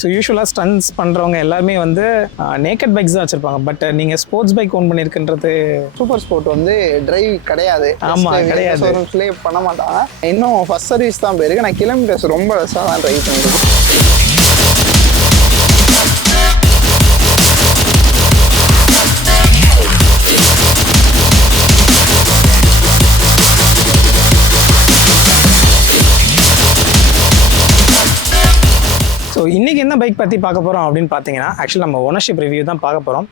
So யூஸ்வலாக stunts பண்ணுறவங்க எல்லாருமே வந்து நேக்கட் பைக்ஸ் தான் வச்சுருப்பாங்க. பட் நீங்கள் ஸ்போர்ட்ஸ் பைக் ஓன் பண்ணியிருக்குன்றது சூப்பர் ஸ்போர்ட் வந்து டிரைவ் கிடையாது. ஆமாம், கிடையாது. ஷோரூம்ஸ்லேயே பண்ண மாட்டாங்க. இன்னும் ஃபர்ஸ்ட் சர்வீஸ் தான் போயிருக்கு. நான் கிலோமீட்டர்ஸ் ரொம்ப லெஸ்ஸாக தான் ட்ரைவ் பண்ணியிருக்கேன். ஸோ இன்றைக்கி என்ன பைக் பற்றி பார்க்க போகிறோம் அப்படின்னு பார்த்தீங்கன்னா, ஆக்சுவலி நம்ம ஓனர்ஷிப் ரிவ்யூ தான் பார்க்க போகிறோம்.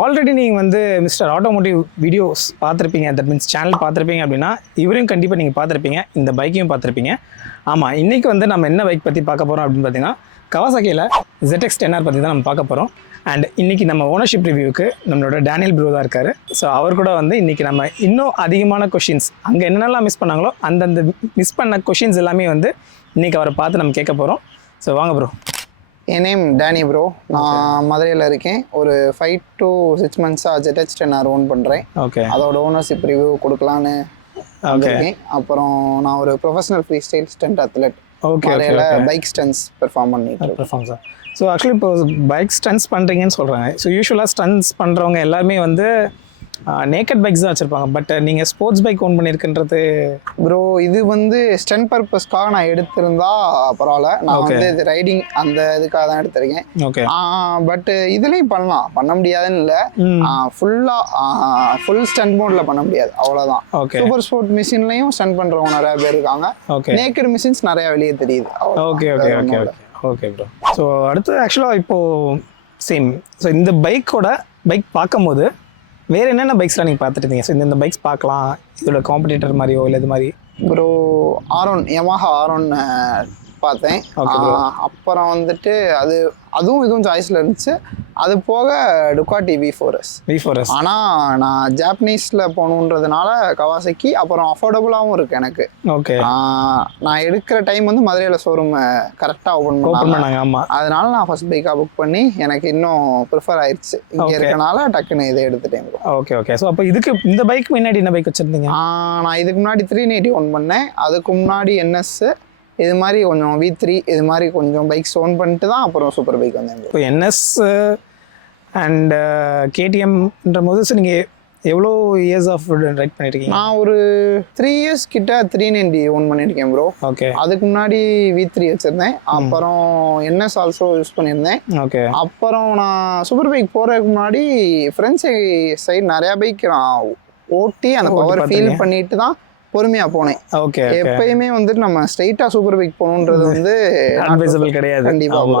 ஆல்ரெடி நீங்கள் வந்து மிஸ்டர் ஆட்டோமோட்டிவ் வீடியோஸ் பார்த்துருப்பீங்க, தட் மீன்ஸ் சேனல் பார்த்துருப்பீங்க அப்படின்னா இவரையும் கண்டிப்பாக நீங்கள் பார்த்துருப்பீங்க, இந்த பைக்கையும் பார்த்துருப்பீங்க. ஆமாம், இன்றைக்கி வந்து நம்ம என்ன பைக் பற்றி பார்க்க போகிறோம் அப்படின்னு பார்த்தீங்கன்னா, கவாசாக்கியில் ZX 10R பற்றி தான் நம்ம பார்க்க போகிறோம். அண்ட் இன்றைக்கி நம்ம ஓனர்ஷிப் ரிவ்யூக்கு நம்மளோட டேனியல் ப்ரோ தான் இருக்கார். ஸோ அவர் கூட வந்து இன்றைக்கி நம்ம இன்னும் அதிகமான கொஷின்ஸ், அங்கே என்னென்னலாம் மிஸ் பண்ணாங்களோ அந்தந்த மிஸ் பண்ண கொஷின்ஸ் எல்லாமே வந்து இன்றைக்கி அவரை பார்த்து நம்ம கேட்க போகிறோம். ஸோ வாங்க ப்ரோ. என் நேம் டேனி ப்ரோ. நான் மதுரையில் இருக்கேன். ஒரு 5 to 6 months-ஆக ZX 10R ஓன் பண்ணுறேன். ஓகே. அதோட ஓனர்ஷிப் ரிவ்யூ கொடுக்கலான்னு இருக்கேன். அப்புறம் நான் ஒரு professional freestyle stunt athlete. Okay. Bike stunts perform பண்ணிட்டு. சார். ஸோ ஆக்சுவலி இப்போ பைக் ஸ்டன்ஸ் பண்ணுறீங்கன்னு சொல்கிறாங்க. ஸோ யூஸ்வலாக ஸ்டன்ஸ் பண்ணுறவங்க எல்லாருமே வந்து நேக்கட் பைக்ஸ் தான் வச்சுருப்பாங்க. பட் நீங்கள் ஸ்போர்ட்ஸ் பைக் ஓன் பண்ணியிருக்குன்றது ப்ரோ, இது வந்து ஸ்டன்ட் பர்பஸ்க்காக நான் எடுத்திருந்தா பரவாயில்ல. நான் வந்து இது ரைடிங் அந்த இதுக்காக தான் எடுத்திருக்கேன். ஓகே. பட் இதுலேயும் பண்ண முடியாதுன்னு இல்லை. ஃபுல் ஸ்டன்ட் மோடில் பண்ண முடியாது, அவ்வளோதான். ஓகே. சூப்பர் ஸ்போர்ட் மிஷின்லையும் ஸ்டன்ட் பண்ணுறவங்க நிறையா பேர் இருக்காங்க. ஓகே. நேக்கட் மிஷின்ஸ் நிறையா வெளியே தெரியுது. Okay bro. ஸோ அடுத்து ஆக்சுவலாக இப்போது சேம். ஸோ இந்த பைக் பார்க்கும்போது வேறு என்னென்ன பைக்ஸ்லாம் நீங்கள் பார்த்துட்டு இருந்தீங்க? ஸோ இந்த பைக்ஸ் பார்க்கலாம், இதோட காம்படிட்டர் மாதிரியோ இல்லை இது மாதிரி? ப்ரோ, R1 Yamaha R1 பார்த்தேன். அப்புறம் வந்துட்டு அதுவும் இதுவும் சாய்ஸில் இருந்துச்சு. அது போக டுக்காட்டி V4S. ஆனால் நான் ஜாப்பனீஸில் போகணுன்றதுனால கவாசாக்கி. அப்புறம் அஃபோர்டபுளாகவும் இருக்குது எனக்கு. ஓகே. நான் எடுக்கிற டைம் வந்து மதுரையில் ஷோரூம் கரெக்டாக ஓப்பன் பண்ணாங்க. ஆமாம், அதனால நான் ஃபர்ஸ்ட் பைக்காக புக் பண்ணி எனக்கு இன்னும் ப்ரிஃபர் ஆயிடுச்சு. இங்கே இருக்கனால டக்குன்னு இதை எடுத்துட்டேன். ஓகே. ஸோ அப்போ இந்த பைக் முன்னாடி என்ன பைக் வச்சுருந்தீங்க? நான் இதுக்கு முன்னாடி 390 ஓன் பண்ணேன். அதுக்கு முன்னாடி NS, இது மாதிரி கொஞ்சம் V3, இது மாதிரி கொஞ்சம் பைக்ஸ் ஓன் பண்ணிட்டு தான் அப்புறம் சூப்பர் பைக் வந்தேன். இப்போ NS அண்ட் KTMன்ற போது ஸோ நீங்கள் எவ்வளோ இயர்ஸ் ஆஃப் ரைட் பண்ணியிருக்கீங்க? நான் ஒரு 3 years கிட்ட 390 ஓன் பண்ணியிருக்கேன் ப்ரோ. ஓகே. அதுக்கு முன்னாடி V3 வச்சுருந்தேன். அப்புறம் NS ஆல்சோ யூஸ் பண்ணியிருந்தேன். ஓகே. அப்புறம் நான் சூப்பர் பைக் போகிறதுக்கு முன்னாடி ஃப்ரெண்ட்ஸ் சைடு நிறையா பைக் நான் ஓட்டி அந்த பவர் ஃபீல் பண்ணிட்டு தான் பொறுமையாக போனேன். ஓகே. எப்பயுமே வந்துட்டு நம்ம ஸ்ட்ரைட்டாக சூப்பர் பைக் போகணுன்றது வந்து அட்வைசபிள் கிடையாது. கண்டிப்பாக.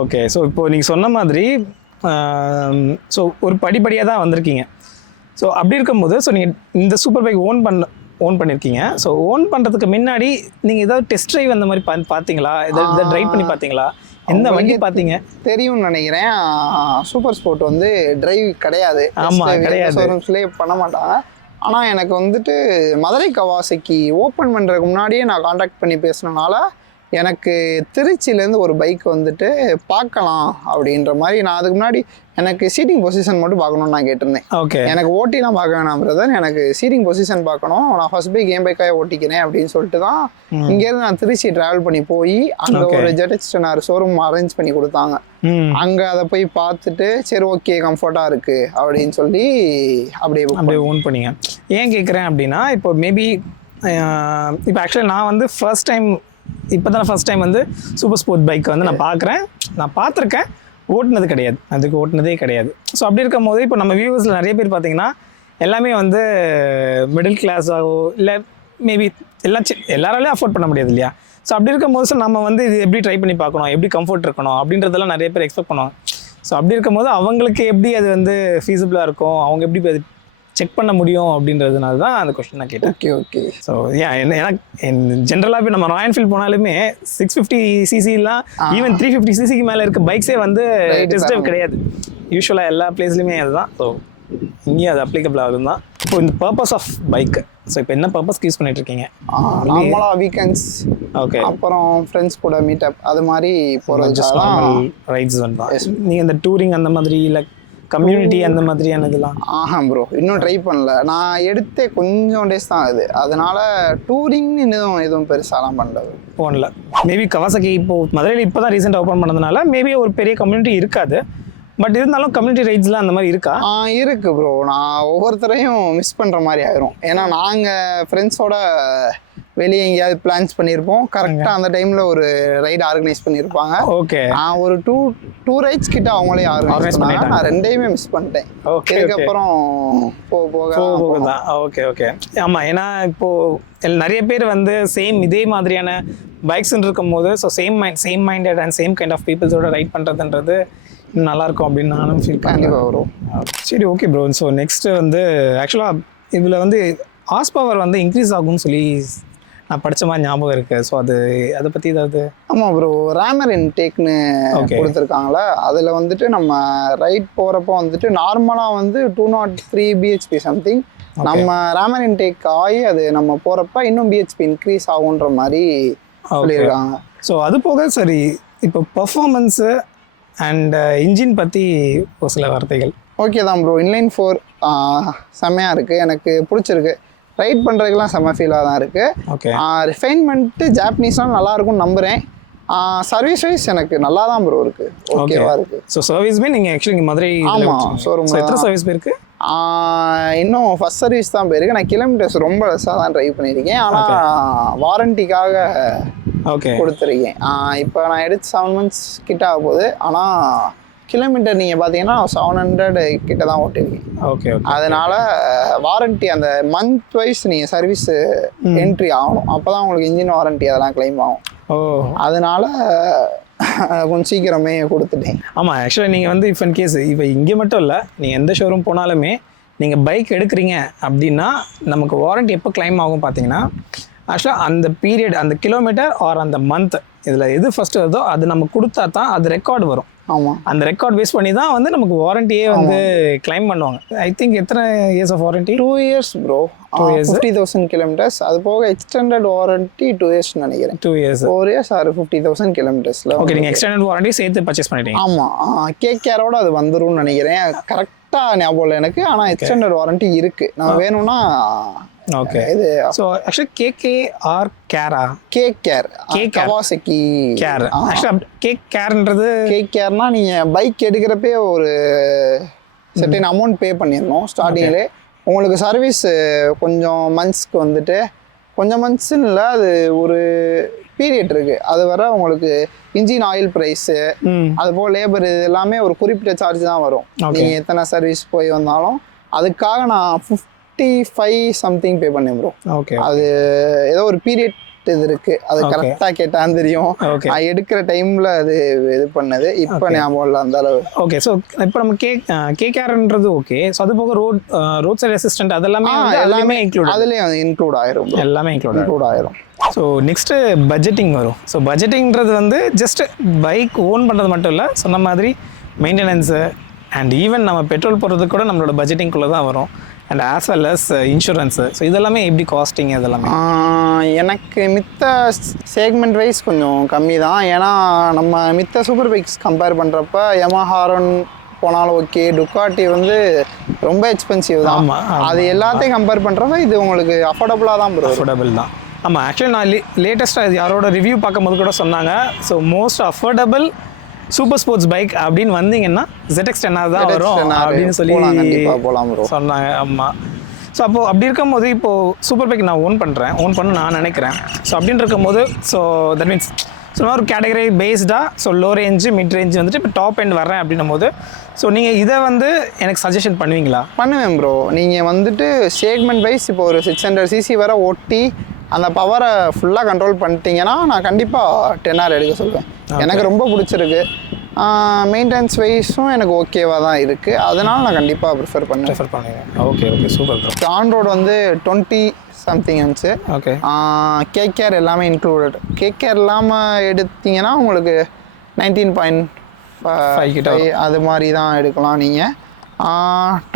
ஓகே. ஸோ இப்போது நீங்கள் சொன்ன மாதிரி ஸோ ஒரு படிப்படியாக தான் வந்திருக்கீங்க. ஸோ அப்படி இருக்கும்போது ஸோ நீங்கள் இந்த சூப்பர் பைக் ஓன் பண்ணியிருக்கீங்க. ஸோ ஓன் பண்ணுறதுக்கு முன்னாடி நீங்கள் ஏதாவது டெஸ்ட் ட்ரைவ் அந்த மாதிரி பார்த்தீங்களா? எதாவது ட்ரைவ் பண்ணி பார்த்தீங்களா? எந்த வண்டி பார்த்தீங்க? தெரியும்னு நினைக்கிறேன். சூப்பர் ஸ்போர்ட் வந்து டிரைவ் கிடையாது. ஆமாம், கிடையாது. ஷோரூம்ஸ்லேயே பண்ண மாட்டாங்க. ஆனால் எனக்கு வந்துட்டு மதுரை கவாசாக்கி ஓப்பன் பண்ணுறதுக்கு முன்னாடியே நான் காண்டாக்ட் பண்ணி பேசினனால எனக்கு திருச்சியிலேருந்து ஒரு பைக் வந்துட்டு பார்க்கலாம் அப்படின்ற மாதிரி. நான் அதுக்கு முன்னாடி எனக்கு சீட்டிங் பொசிஷன் மட்டும் பார்க்கணுன்னு நான் கேட்டிருந்தேன். ஓகே. எனக்கு ஓட்டிலாம் பார்க்க வேணாம் பிரதர், எனக்கு சீட்டிங் பொசிஷன் பார்க்கணும், நான் ஃபர்ஸ்ட் பைக் என் பைக்காக ஓட்டிக்கிறேன் அப்படின்னு சொல்லிட்டு தான் இங்கேருந்து நான் திருச்சி ட்ராவல் பண்ணி போய் அங்கே ஒரு ZX 10R ஷோரூம் அரேஞ்ச் பண்ணி கொடுத்தாங்க. அங்கே அதை போய் பார்த்துட்டு சரி ஓகே கம்ஃபர்ட்டாக இருக்குது அப்படின்னு சொல்லி அப்படியே ஓன் பண்ணிங்க. ஏன் கேட்குறேன் அப்படின்னா, இப்போ மேபி இப்போ ஆக்சுவலி நான் வந்து ஃபர்ஸ்ட் டைம் வந்து சூப்பர் ஸ்போர்ட் பைக் வந்து நான் பார்த்துருக்கேன், ஓட்டுனதே கிடையாது. ஸோ அப்படி இருக்கும் போது இப்போ நம்ம வியூவர்ஸில் நிறைய பேர் பார்த்தீங்கன்னா எல்லாமே வந்து மிடில் கிளாஸாகவோ இல்லை மேபி எல்லாராலையும் அஃபோர்ட் பண்ண முடியாது இல்லையா? ஸோ அப்படி இருக்கும் போது நம்ம வந்து இது எப்படி ட்ரை பண்ணி பார்க்கணும், எப்படி கம்ஃபர்ட் இருக்கணும் அப்படின்றதெல்லாம் நிறைய பேர் எக்ஸ்பெக்ட் பண்ணுவாங்க. ஸோ அப்படி இருக்கும் போது அவங்களுக்கு எப்படி அது வந்து ஃபீஸிபிளாக இருக்கும், அவங்க எப்படி அது செக் பண்ண முடியும் அப்படின்றதுனால தான் அந்த கொஸ்டின் நான் கேட்டேன். ஓகே. ஸோ எனக்கு ஜென்ரலாக இப்போ நம்ம ராயல் என்ஃபீல்ட் போனாலுமே 650cc-லாம் ஈவன் 350cc மேலே இருக்க பைக்ஸே வந்து டெஸ்ட் ட்ரைவ் கிடையாது. யூஸ்வலாக எல்லா பிளேஸ்லையுமே அதுதான். ஸோ இங்கேயும் அது அப்ளிகபிள் ஆகும் தான். இப்போ இந்த பர்பஸ் ஆஃப் பைக், ஸோ இப்போ என்ன பர்பஸ்க்கு யூஸ் பண்ணிட்டு இருக்கீங்க? நார்மலாக வீக்கெண்ட்ஸ், ஓகே, அப்புறம் ஃப்ரெண்ட்ஸ் கூட மீட்டப் அது மாதிரி போகிறது ரைட்ஸ் தான். நீங்கள் இந்த டூரிங் அந்த மாதிரி இல்லை கம்யூனிட்டி அந்த மாதிரியான இதெல்லாம்? ப்ரோ இன்னும் ட்ரை பண்ணல. நான் எடுத்தே கொஞ்சம் டேஸ் தான் ஆகுது, அதனால டூரிங்னு எதுவும் பெருசாலாம் பண்ணல. போனல மேபி கவாசகி இப்போது மதுரையில் இப்போ தான் ரீசெண்டாக ஓப்பன் பண்ணதுனால மேபி ஒரு பெரிய கம்யூனிட்டி இருக்காது. பட் இருந்தாலும் கம்யூனிட்டி ரைட்ஸ்லாம் அந்த மாதிரி இருக்கா? இருக்குது ப்ரோ. நான் ஒவ்வொருத்தரையும் மிஸ் பண்ணுற மாதிரி ஆயிரும். ஏன்னா நாங்கள் ஃப்ரெண்ட்ஸோட வெளியே எங்கேயாவது பிளான்ஸ் பண்ணியிருப்போம், கரெக்டாக அந்த டைமில் ஒரு ரைடு ஆர்கனைஸ் பண்ணியிருப்பாங்க. ஓகே. ஒரு டூ ரைட்ஸ் கிட்ட அவங்களே ஆர்கனைஸ் பண்ணிட்டாங்க. நான் 2டையுமே மிஸ் பண்ணிட்டேன். ஓகே. இதுக்கப்புறம் போக தான். Okay okay. ஆமாம், ஏன்னா இப்போது நிறைய பேர் வந்து இதே மாதிரியான பைக்ஸ்ன்னு இருக்கும் போது so same minded and same kind of பீப்புள்ஸோட ரைட் பண்ணுறதுன்றது நல்லாயிருக்கும் அப்படின்னு நானும் ஃபீல் பண்ணேன். வரும். சரி, ஓகே ப்ரோ. ஸோ நெக்ஸ்ட்டு வந்து ஆக்சுவலாக இதில் வந்து ஹார்ஸ் பவர் வந்து இன்க்ரீஸ் ஆகும்னு சொல்லி நான் படித்த மாதிரி ஞாபகம் இருக்குது. ஸோ அதை பற்றி ஏதாவது? ஆமாம் ப்ரோ, ரேமர் இன்டேக்னு கொடுத்துருக்காங்களே, அதில் வந்துட்டு நம்ம ரைட் போகிறப்போ வந்துட்டு நார்மலாக வந்து 203 BHP சம்திங், நம்ம ரேமர் இன்டேக் ஆகி அது நம்ம போகிறப்ப இன்னும் BHP இன்க்ரீஸ் ஆகுன்ற மாதிரி சொல்லியிருக்காங்க. ஸோ அது போக சரி, இப்போ பர்ஃபார்மன்ஸு அண்ட் இன்ஜின் பற்றி ஒரு சில வார்த்தைகள். ஓகே தான் ப்ரோ. இன்லைன் 4 செம்மையாக இருக்குது, எனக்கு பிடிச்சிருக்கு. ரைட் பண்ணுறதுக்கெலாம் செம்ம ஃபீலாக தான் இருக்குது. ஓகே. ரிஃபைன்மெண்ட்டு ஜாப்பனீஸ்லாம் நல்லாயிருக்கும்னு நம்புகிறேன். சர்வீஸ் வைஸ் எனக்கு நல்லா தான் ப்ரோ இருக்குது, ஓகேவா இருக்குது. ஸோ சர்வீஸ்மே நீங்கள் ஆக்சுவலி மதுரை? ஆமாம், ஷோரூம். எத்தனை சர்வீஸ் போயிருக்கு? இன்னும் ஃபஸ்ட் சர்வீஸ் தான் போயிருக்கு. நான் கிலோமீட்டர்ஸ் ரொம்ப லெஸ்ஸாக தான் ட்ரைவ் பண்ணியிருக்கேன், ஆனால் வாரண்டிக்காக கொடுத்துருக்கேன். இப்போ நான் எடுத்து 7 months கிட்ட ஆக போகுது, ஆனால் கிலோமீட்டர் நீங்கள் பார்த்தீங்கன்னா 700 கிட்ட தான் ஓட்டிருக்கேன். ஓகே. அதனால வாரண்டி அந்த மந்த் வைஸ் நீங்கள் சர்வீஸ் என்ட்ரி ஆகணும், அப்போ தான் உங்களுக்கு இன்ஜின் வாரண்டி அதெல்லாம் கிளைம் ஆகும். அதனால கொஞ்சம் சீக்கிரமே கொடுத்துட்டேன். ஆமாம், ஆக்சுவலாக நீங்கள் வந்து இஃப் இன் கேஸ் இப்போ இங்கே மட்டும் இல்லை, நீங்கள் எந்த ஷோரூம் போனாலுமே நீங்கள் பைக் எடுக்கிறீங்க அப்படின்னா நமக்கு வாரண்டி எப்போ கிளைம் ஆகும் பார்த்தீங்கன்னா, ஆக்சுவலாக அந்த பீரியட், அந்த கிலோமீட்டர் ஆர் அந்த மந்த், இதில் எது ஃபஸ்ட்டு வருதோ அது நம்ம கொடுத்தா தான் அது ரெக்கார்டு வரும். ஆமாம், அந்த ரெக்கார்ட் பேஸ் பண்ணி தான் வந்து நமக்கு வாரண்டியே வந்து கிளைம் பண்ணுவாங்க. ஐ திங்க் எத்தனை years of warranty? 2 years bro. 50,000 kilometers. அது போக எக்ஸ்டெண்டட் வாரண்டி 2 years நினைக்கிறேன். 2 years, 4 years ஆர் 50,000 kilometersல. ஓகே. நீங்கள் எக்ஸ்டெண்டட் வாரண்டி சேர்த்து பர்ச்சேஸ் பண்ணிட்டீங்க? ஆமாம், கேஆரோட அது வந்துரும்னு நினைக்கிறேன், கரெக்டாக ஞாபகம் இல்லை எனக்கு. ஆனால் எக்ஸ்டெண்டட் வாரண்டி இருக்குது, நான் வேணும்னா. ஓகே. இது ஸோ ஆக்சுவலி கேஆர் கேரா? கேஆர், கவாசகி கேர். ஆக்சுவலாக கேர்ன்றது கேஆர்னா நீங்கள் பைக் எடுக்கிறப்பே ஒரு செட்டின் அமௌண்ட் பே பண்ணிடணும் ஸ்டார்டிங்லே. உங்களுக்கு சர்வீஸ் கொஞ்சம் மந்த்ஸ்க்கு வந்துட்டு, கொஞ்சம் மந்த்ஸ்ன்னு இல்லை, அது ஒரு பீரியட் இருக்குது, அது வர உங்களுக்கு இன்ஜின் ஆயில் ப்ரைஸு, அது போல் லேபர், இது எல்லாமே ஒரு குறிப்பிட்ட சார்ஜ் தான் வரும். நீங்கள் எத்தனை சர்வீஸ் போய் வந்தாலும் அதுக்காக நான் 55 something பே பண்ணேன் ப்ரோ. ஓகே. அது ஏதோ ஒரு பீரியட் இது இருக்கு, அது கரெக்டாக கேட்டான்னு தெரியும். எடுக்கிற டைம்ல அது இது பண்ணது, இப்போ ஞாபகம் இல்லை அந்த அளவு. ஓகே. ஸோ இப்போ நம்ம கேஆர்ன்றது ஓகே. ஸோ அது போக ரோட் சைட் அசிஸ்டன்ட் அதெல்லாமே எல்லாமே இன்க்ளூட், அதுலேயும் இன்க்ளூட் ஆயிரும், எல்லாமே இன்க்ளூட் ஆயிரும். ஸோ நெக்ஸ்ட்டு பட்ஜெட்டிங் வரும். ஸோ பட்ஜெட்டிங்கிறது வந்து ஜஸ்ட் பைக் ஓன் பண்ணுறது மட்டும் இல்லை, சொன்ன மாதிரி மெயின்டெனன்ஸு அண்ட் ஈவன் நம்ம பெட்ரோல் போடுறதுக்கு கூட நம்மளோட பட்ஜெட்டிங்குள்ளே தான் வரும். And as well as insurance. So இதெல்லாமே எப்படி காஸ்டிங் இதெல்லாமே? எனக்கு மித்த செக்மெண்ட் வைஸ் கொஞ்சம் கம்மி தான். ஏன்னா நம்ம மித்த சூப்பர் பைக்ஸ் கம்பேர் பண்ணுறப்ப யமஹா போனாலும் ஓகே, டுக்காட்டி வந்து ரொம்ப எக்ஸ்பென்சிவ் தான். அது எல்லாத்தையும் கம்பேர் பண்ணுறப்ப இது உங்களுக்கு அஃபோர்டபுளாக தான் ப்ரோ. அஃபோர்டபுள் தான். ஆமாம், ஆக்சுவலி நான் லேட்டஸ்ட்டாக யாரோட ரிவ்யூ பார்க்கும்போது கூட சொன்னாங்க, so most affordable super sports bike அப்படின்னு வந்தீங்கன்னா ZX10R தான் வரும் அப்படின்னு சொல்லி சொன்னாங்க. ஆமாம். ஸோ அப்போது அப்படி இருக்கும்போது இப்போது சூப்பர் பைக் நான் ஓன் பண்ண நான் நினைக்கிறேன். ஸோ அப்படின்னு இருக்கும்போது ஸோ தட் மீன்ஸ் ஸோ ஒரு கேட்டகரி பேஸ்டாக, so low range mid range வந்துட்டு இப்போ டாப் எண்ட் வர்றேன் அப்படின்னும் போது ஸோ நீங்கள் இதை வந்து எனக்கு சஜஷன் பண்ணுவீங்களா? பண்ணுவேன் ப்ரோ. நீங்கள் வந்துட்டு செக்மெண்ட் வைஸ் இப்போ ஒரு 600cc வர ஓட்டி அந்த பவரை ஃபுல்லாக கண்ட்ரோல் பண்ணிட்டீங்கன்னா நான் கண்டிப்பாக 10R எடுக்க சொல்லுவேன். எனக்கு ரொம்ப பிடிச்சிருக்கு. மெயின்டெனன்ஸ் வைஸும் எனக்கு ஓகேவாக தான் இருக்குது, அதனால் நான் கண்டிப்பாக ப்ரிஃபர் பண்ணுவேன். Okay okay, super bro. On road வந்து 20 something இருந்துச்சு. ஓகே. கேஆர் எல்லாமே இன்க்ளூடட். கேஆர் இல்லாமல் எடுத்தீங்கன்னா உங்களுக்கு 19.5 அது மாதிரி தான் எடுக்கலாம் நீங்கள்.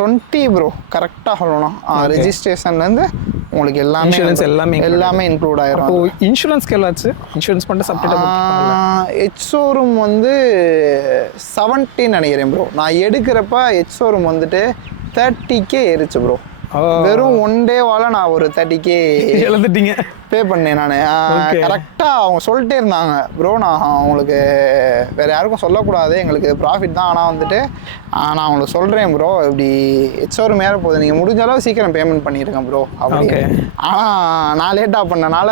20 ப்ரோ கரெக்டாக சொல்லணும். ரெஜிஸ்ட்ரேஷன்லேருந்து உங்களுக்கு Insurance எல்லாமே எல்லாமே எல்லாமே இன்க்ளூட் ஆயிரும். அப்போ இன்சூரன்ஸ்க்கு எவ்வளோ ஆச்சு? இன்சூரன்ஸ் பண்ணிட்டு செப்பரேட்டாக ஹெச் ஷோரூம் வந்து 17 நினைக்கிறேன் ப்ரோ. நான் எடுக்கிறப்ப ஹெச் ஷோரூம் வந்துட்டு 30K ஏறிச்சு ப்ரோ. வெறும் 1 டேவால நான் ஒரு 30K எழுந்துட்டீங்க பே பண்ணேன் நான். கரெக்டாக அவங்க சொல்லிட்டே இருந்தாங்க, ப்ரோ நான் உங்களுக்கு வேறு யாருக்கும் சொல்லக்கூடாது, எங்களுக்கு ப்ராஃபிட் தான், ஆனால் வந்துட்டு நான் உங்களுக்கு சொல்கிறேன் ப்ரோ, இப்படி ஹெச் ஷோரூம் ஏற போகுது, நீங்கள் முடிஞ்ச அளவு சீக்கிரம் பேமெண்ட் பண்ணியிருக்கேன் ப்ரோ அப்படி. ஆனால் நான் லேட்டாக பண்ணனால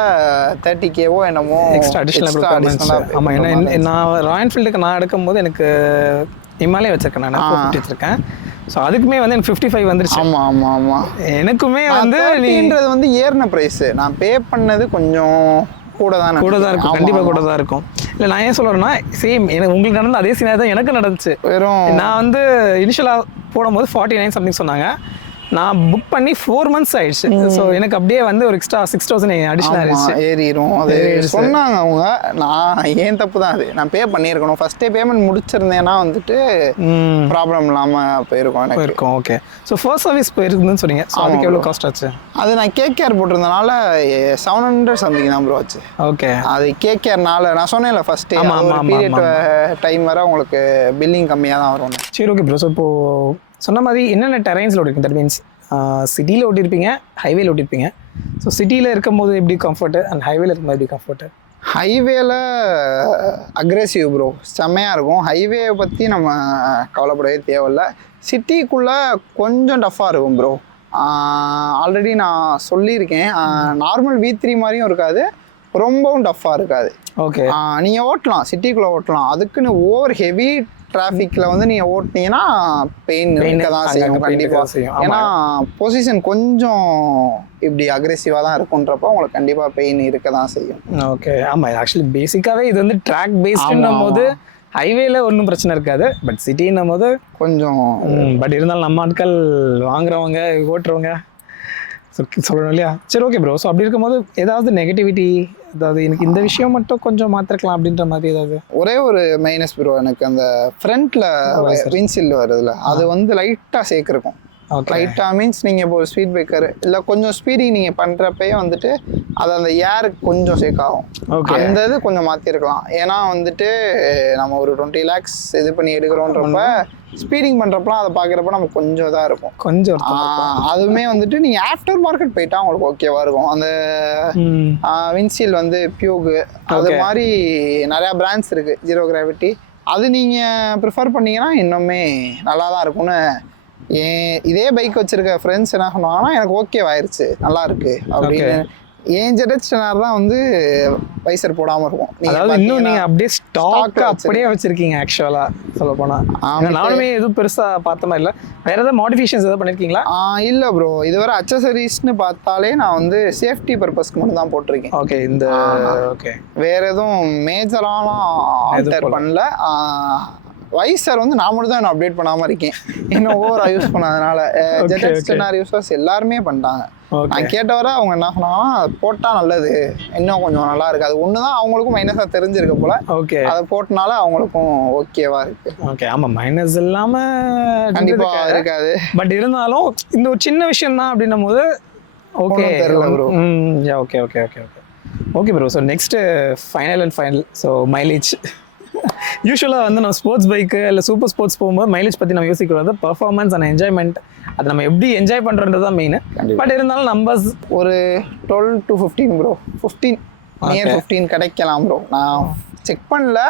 30Kவோ என்னமோ எக்ஸ்ட்ரா அடிஷ்னலாக. ஆமாம், ஏன்னா நான் ராயல் என்ஃபீல்டுக்கு நான் எடுக்கும்போது எனக்கு இமாலயா வச்சிருக்கேன், நான் 450 வச்சிருக்கேன். ஸோ அதுக்குமே வந்து எனக்கு 55 வந்துருச்சு. ஆமாம் ஆமாம் ஆமாம். எனக்குமே வந்து நீன்றது வந்து ஏறின ப்ரைஸு, நான் பே பண்ணது கொஞ்சம் கூட தான் இருக்கும். கண்டிப்பாக கூட தான் இருக்கும். இல்லை நான் ஏன் சொல்கிறேன்னா, சேம் எனக்கு உங்களுக்கு நடந்த அதே சீனாக தான் எனக்கு நடந்துச்சு. வெறும் நான் வந்து இனிஷியலாக போடும்போது 49 சம்திங் சொன்னாங்க. நான் புக் பண்ணி 4 months ஆயிடுச்சு. ஸோ எனக்கு அப்படியே வந்து ஒரு எக்ஸ்ட்ரா 6000 அடிஷனல் ஆயிடுச்சு. ஏறிடும் அது சொன்னாங்க அவங்க. நான் ஏன் தப்பு தான் அது, நான் பே பண்ணியிருக்கணும். ஃபர்ஸ்டே பேமெண்ட் முடிச்சிருந்தேன்னா வந்துட்டு ப்ராப்ளம் இல்லாமல் போயிருக்கும். ஓகே. ஸோ ஃபர்ஸ்ட் சர்வீஸ் போயிருக்குன்னு சொன்னீங்க. ஸோ அதுக்கு எவ்வளோ காஸ்ட் ஆச்சு? அது நான் கேகேஆர் போட்டிருந்தனால 700 சம்திங் தான் ப்ரோ ஆச்சு. ஓகே. அது கேகேஆர்னால நான் சொன்னேன்ல ஃபர்ஸ்டே பீரியட் டைம் வர உங்களுக்கு பில்லிங் கம்மியாக தான் வரும். சரி, ஓகே ப்ரோ. ஸோ இப்போது சொன்ன மாதிரி என்னென்ன டெரைன்ஸில் ஓட்டிருக்கீங்க? தட் மீன்ஸ் சிட்டியில் ஓட்டியிருப்பீங்க, ஹைவேல ஓட்டியிருப்பீங்க. ஸோ சிட்டியில் இருக்கும்போது எப்படி கம்ஃபர்ட்டு அண்ட் ஹைவேல இருக்கும்போது எப்படி கம்ஃபர்ட்டு? ஹைவேல அக்ரெசிவ் ப்ரோ, செம்மையாக இருக்கும். ஹைவேவை பற்றி நம்ம கவலைப்படவே தேவையில்லை. சிட்டிக்குள்ளே கொஞ்சம் டஃப்பாக இருக்கும் ப்ரோ. ஆல்ரெடி நான் சொல்லியிருக்கேன், நார்மல் V3 மாதிரியும் இருக்காது, ரொம்பவும் டஃப்பாக இருக்காது. ஓகே. நீங்கள் ஓட்டலாம், சிட்டிக்குள்ளே ஓட்டலாம். அதுக்குன்னு ஓவர் ஹெவி டிராஃபிக்கில் வந்து நீங்கள் ஓட்டினீங்கன்னா பெயின் இருக்க தான் செய்யும் கண்டிப்பாக. ஏன்னா பொசிஷன் கொஞ்சம் இப்படி அக்ரெசிவாக தான் இருக்குன்றப்போ உங்களுக்கு கண்டிப்பாக பெயின் இருக்க தான் செய்யும். ஓகே. ஆமாம், ஆக்சுவலி பேசிக்காகவே இது வந்து ட்ராக் பேஸ்டுன்னும் போது ஹைவேல ஒன்றும் பிரச்சனை இருக்காது. பட் சிட்டின்னும் போது கொஞ்சம் பட் இருந்தாலும் நம்ம ஆட்கள் வாங்குறவங்க ஓட்டுறவங்க சொல்லணும் இல்லையா? சரி, ஓகே ப்ரோ. ஸோ அப்படி இருக்கும்போது ஏதாவது நெகட்டிவிட்டி, அதாவது எனக்கு இந்த விஷயம் மட்டும் கொஞ்சம் மாற்றிருக்கலாம் அப்படின்ற மாதிரி ஏதாவது? ஒரே ஒரு மைனஸ் ப்ரோ, எனக்கு அந்த ஃப்ரண்ட்டில் விண்ட்ஷீல்டு வருதுல்ல, அது வந்து லைட்டாக சேர்க்குருக்கும். லைட்டாக மீன்ஸ் நீங்கள் இப்போ ஒரு ஸ்பீட் பிரேக்கர் இல்லை கொஞ்சம் ஸ்பீடிங் நீங்கள் பண்ணுறப்பயே வந்துட்டு அது அந்த ஏருக்கு கொஞ்சம் சேக் ஆகும். அந்த இது கொஞ்சம் மாற்றிருக்கலாம். ஏன்னா வந்துட்டு நம்ம ஒரு 20 lakhs இது பண்ணி எடுக்கிறோன்றப்ப ஸ்பீடிங் பண்ணுறப்பலாம் அதை பார்க்குறப்ப நமக்கு கொஞ்சம் இதாக இருக்கும். கொஞ்சம் அதுவுமே வந்துட்டு நீங்கள் ஆஃப்டர் மார்க்கெட் போயிட்டா உங்களுக்கு ஓகேவாக இருக்கும். அந்த விண்ட்ஷீல்டு வந்து பியூகு அது மாதிரி நிறையா பிராண்ட்ஸ் இருக்குது, ஜீரோ கிராவிட்டி, அது நீங்கள் ப்ரிஃபர் பண்ணிங்கன்னா இன்னுமே நல்லா தான் இருக்கும்னு இதே பைக் வச்சிருக்க ஃப்ரெண்ட்ஸ் என்ன சொன்னாங்கன்னா, எனக்கு ஓகேவாயிருச்சு, நல்லா இருக்கு அப்படின்னு. ஏன் ZX-10R தான் வந்து வைசர் போடாமல் இருக்கும். அதாவது இன்னும் நீங்கள் அப்படியே ஸ்டாக் அப்படியே வச்சிருக்கீங்க. ஆக்சுவலாக சொல்ல போனால் நானுமே எதுவும் பெருசாக பார்த்த மாதிரி இல்லை. வேற ஏதாவது மாடிஃபிகேஷன்ஸ் எதாவது பண்ணியிருக்கீங்களா? இல்லை ப்ரோ, இதுவரை அக்சசரிஸ்ன்னு பார்த்தாலே நான் வந்து சேஃப்டி பர்பஸ்க்கு மட்டும் தான் போட்டிருக்கேன். ஓகே. இந்த ஓகே, வேற எதுவும் மேஜராலாம் ஆல்டர் பண்ணல. வைசர் வந்து நான் மட்டும் தான் அப்டேட் பண்ணாமல் இருக்கேன், இன்னும் ஓவரா யூஸ் பண்ணாதனால. ZX-10R யூஸர்ஸ் எல்லாருமே பண்ணிட்டாங்க. நான் கேட்டவரை அவங்க என்ன சொன்னாங்கன்னா, போட்டால் நல்லது, இன்னும் கொஞ்சம் நல்லா இருக்கு. அது ஒன்று தான் அவங்களுக்கும் மைனஸாக தெரிஞ்சிருக்க போல. ஓகே. அதை போட்டனால அவங்களுக்கும் ஓகேவா இருக்கு. ஓகே. ஆமாம், மைனஸ் இல்லாமல் கண்டிப்பாக இருக்காது. பட் இருந்தாலும் இந்த ஒரு சின்ன விஷயம் தான் அப்படின்னும் போது ஓகே தெரியல bro. Okay okay okay okay okay bro. So next final. So mileage யூஸ்வலாக வந்து நம்ம ஸ்போர்ட்ஸ் பைக்கு இல்லை சூப்பர் ஸ்போர்ட்ஸ் போகும்போது மைலேஜ் பற்றி நம்ம யோசிக்கிறது பர்ஃபார்மன்ஸ் அண்ட் என்ஜாய்மெண்ட், அது நம்ம எப்படி என்ஜாய் பண்ணுறது தான் மெயின். பட் இருந்தாலும் நம்பர்ஸ் ஒரு 12 to 15 ப்ரோ, 15 நியர் 15 கிடைக்கலாம் ப்ரோ. நான் செக் பண்ணல,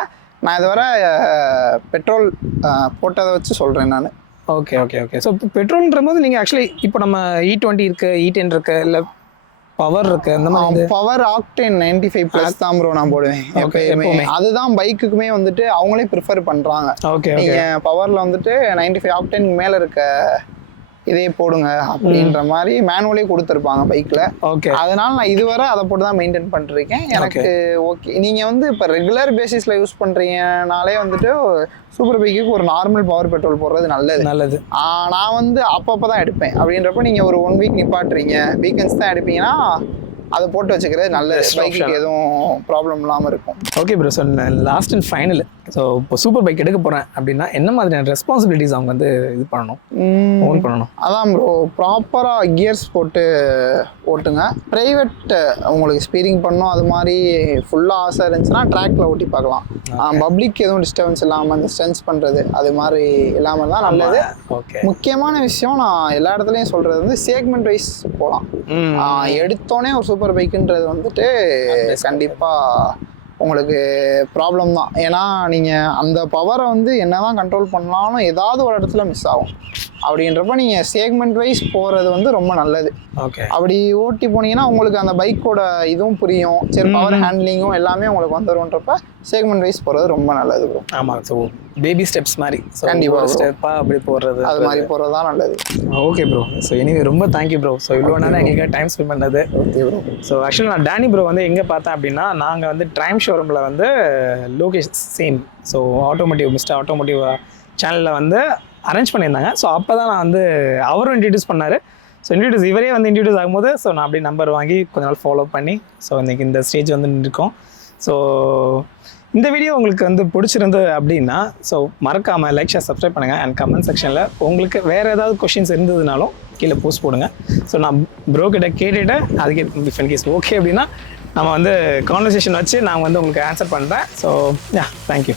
நான் இதுவரை பெட்ரோல் போட்டதை வச்சு சொல்கிறேன் நான். Okay okay okay. ஸோ பெட்ரோல்ன்ற போது நீங்கள் ஆக்சுவலி இப்போ நம்ம E20 இருக்குது, E10 இருக்குது, இல்லை பவர் இருக்கு, அந்த மாதிரி பவர் ஆக்டேன் 95+ தான் ப்ரோ நான் போடுவேன் எப்பயுமே. அதுதான் பைக்குக்குமே வந்துட்டு அவங்களே ப்ரிஃபர் பண்றாங்க. நீங்க பவர்ல வந்துட்டு 95 ஆக்டேன் மேல இருக்க இதே போடுங்க அப்படின்ற மாதிரி மேனுவலே கொடுத்துருப்பாங்க பைக்ல. அதனால நான் இதுவரை அதை போட்டு தான் மெயின்டைன் பண்ணிருக்கேன். எனக்கு ஓகே. நீங்க வந்து இப்போ ரெகுலர் பேசிஸ்ல யூஸ் பண்றீங்கனாலே வந்துட்டு சூப்பர் பைக்குக்கு ஒரு நார்மல் பவர் பெட்ரோல் போடுறது நல்லது. நான் வந்து அப்பப்போ தான் எடுப்பேன். அப்படின்றப்ப நீங்கள் ஒரு 1 வீக் நிப்பாட்டுறீங்க, வீக்கெண்ட்ஸ் தான் எடுப்பீங்கன்னா அதை போட்டு வச்சுக்கிறது நல்லது, பைக்குக்கு எதுவும் ப்ராப்ளம் இல்லாமல் இருக்கும். Okay bro, so last and final, so இப்போ சூப்பர் பைக் எடுக்க போகிறேன் அப்படின்னா என்ன மாதிரியான ரெஸ்பான்சிபிலிட்டிஸ் அவங்க வந்து இது பண்ணணும், ஓன் பண்ணணும்? அதான் ப்ரோ, ப்ராப்பராக கியர்ஸ் போட்டு ஓட்டுங்க. ப்ரைவேட் உங்களுக்கு ஸ்பீடிங் பண்ணணும் அது மாதிரி ஃபுல்லாக ஆசை இருந்துச்சுன்னா ட்ராக்ல ஓட்டி பார்க்கலாம். பப்ளிக் எதுவும் டிஸ்டர்பன்ஸ் இல்லாமல் அந்த ஸ்டன்ஸ் பண்ணுறது அது மாதிரி இல்லாமல் தான் நல்லது. முக்கியமான விஷயம் நான் எல்லா இடத்துலையும் சொல்கிறது வந்து செக்மெண்ட் வைஸ் போகலாம். எடுத்தோடனே ஒரு சூப்பர் பைக்குன்றது வந்துட்டு கண்டிப்பாக உங்களுக்கு ப்ராப்ளம் தான். ஏன்னா நீங்கள் அந்த பவரை வந்து என்ன தான் கண்ட்ரோல் பண்ணாலும் ஏதாவது ஒரு இடத்துல மிஸ் ஆகும். அப்படின்றப்ப நீங்கள் செக்மெண்ட் வைஸ் போகிறது வந்து ரொம்ப நல்லது. ஓகே, அப்படி ஓட்டி போனீங்கன்னா உங்களுக்கு அந்த பைக்கோட இதுவும் புரியும், சரி பவர் ஹேண்ட்லிங்கும் எல்லாமே உங்களுக்கு வந்துடும்ன்றப்ப செக்மெண்ட் வைஸ் போகிறது ரொம்ப நல்லது ப்ரோ. ஆமாம், ஸோ பேபி ஸ்டெப்ஸ் மாதிரி கண்டிப்பாக ஸ்டெப்பாக அப்படி போடுறது அது மாதிரி போகிறது தான் நல்லது. ஓகே ப்ரோ, ஸோ எனிவே ரொம்ப தேங்க்யூ ப்ரோ. ஸோ இவ்வளோ நேரம் எங்களுக்கு டைம் ஸ்பெண்ட் பண்ணது. Okay bro. ஸோ ஆக்சுவலி நான் டேனி ப்ரோ வந்து எங்கே பார்த்தேன் அப்படின்னா, நாங்கள் வந்து ட்ரைம் ஷோரூமில் வந்து Lokesh same, so mister automotive சேனலில் வந்து அரேஞ்ச் பண்ணியிருந்தாங்க. ஸோ அப்போ தான் நான் வந்து அவரும் இன்ட்ரடியூஸ் பண்ணார். ஸோ இவரே வந்து இன்ட்ரடியூஸ் ஆகும்போது ஸோ நான் அப்படியே நம்பர் வாங்கி கொஞ்ச நாள் ஃபாலோ பண்ணி ஸோ இன்றைக்கி இந்த ஸ்டேஜ் வந்து இருக்கோம். ஸோ இந்த வீடியோ உங்களுக்கு வந்து பிடிச்சிருந்தது அப்படின்னா ஸோ மறக்காமல் லைக், ஷேர், சப்ஸ்கிரைப் பண்ணுங்கள். அண்ட் கமெண்ட் செக்ஷனில் உங்களுக்கு வேறு ஏதாவது கொஷின்ஸ் இருந்ததுனாலும் கீழே போஸ்ட் போடுங்க. ஸோ நான் ப்ரோ கிட்ட கேட்டுட்டு அதுக்கு இஃப் இன் கேஸ் ஓகே அப்படின்னா நம்ம வந்து கான்வர்சேஷன் வச்சு நான் வந்து உங்களுக்கு ஆன்சர் பண்ணுறேன். So yeah, thank you.